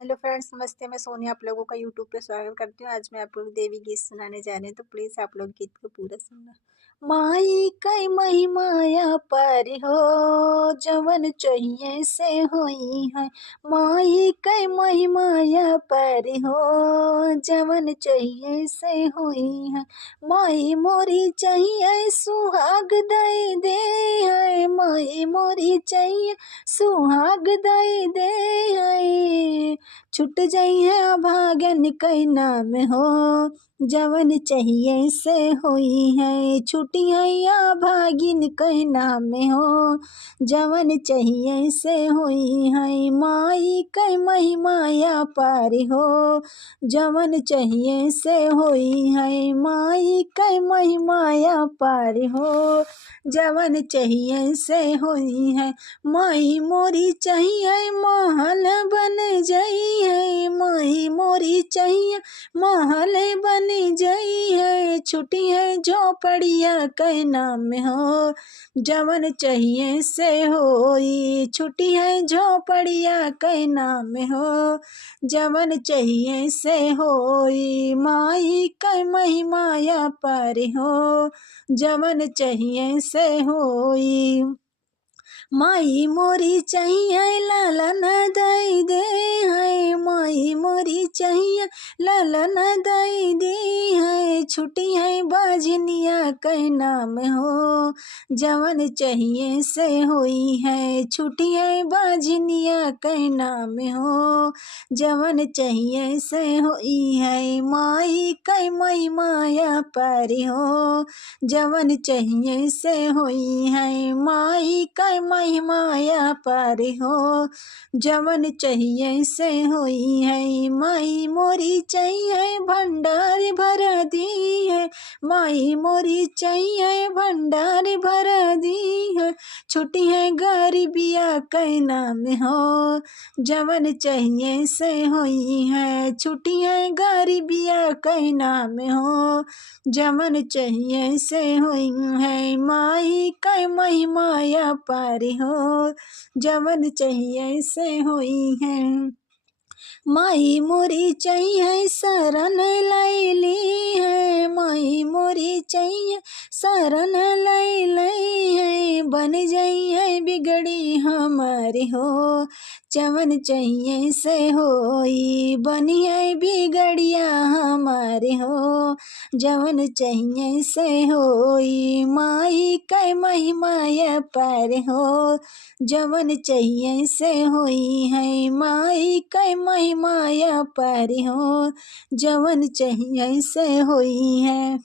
Hello friends, नमस्ते। मैं सोनिया आप लोगों का यूट्यूब पे स्वागत करती हूँ। आज मैं आप लोग देवी गीत सुनाने जा रहे हैं, तो प्लीज़ आप लोग गीत को पूरा सुनना। माई कई महिमाया पर हो, जवन चाहिए से होई है। माई कई महिमाया पर हो, जवन चाहिए से होई है। माई मोरी चाहिए सुहाग दई दे है। माई मोरी चाहिए सुहाग दई दे है। छुट जइहे अभागन कई नाम हो, जवन चाहिए से होई है। छुटी है अभागिन कई नाम हो, जवन चाहिए से होई है। माई कई महिमाया पार हो, जवन चाहिए से होई है। माई कई महिमाया पार हो, जवन चाहिए से होई है। माई मोरी चाहिए महल बन जाई है। माई मोरी चाहिए महल बन जाई है। छुट्टी है झोपड़िया कै नाम हो, जवन चाहिए से होई। छुट्टी है झोपड़िया कै नाम हो, जवन चाहिए से होई। माई कै महिमाया पर हो, जवन चाहिए से होई। माई मोरी चाहिए लालन दई दे है। माई मोरी चाहिए लालन दई दे है। छुट्टी है बाजनिया कै नाम हो, जवन चाहिए से होई है। छुट्टी है बाजनिया कै नाम हो, जवन चाहिए से होई है। माई कै महिमाया पर हो, जवन चाहिए से होई है। माई कै महिमाया पार हो, जवन चाहिए से होई है। माई मोरी चाहिए भंडार भर दी है। माई मोरी चाहिए भंडार भर दी है। छुट्टी है गरीबिया कै नाम हो, जवन चाहिए से होई है। छुट्टी है गरीबिया कै नाम हो, जवन चाहिए से होई है। माई कै महिमाया पार हो, जवन चाहिए से होई है। माई मोरी चाहिए शरण लैली है। माई मोरी चाहिए शरण लैली है। बन जाइए बिगड़ी हमारी हो, जवन चाहिए से होई। बनिए बिगड़िया हमारे हो, जवन चाहिए से होई। माई कै महिमाया पार हो, जवन चाहिए से होई है। माई कै महिमाया पार हो, जवन चाहिए से होई है।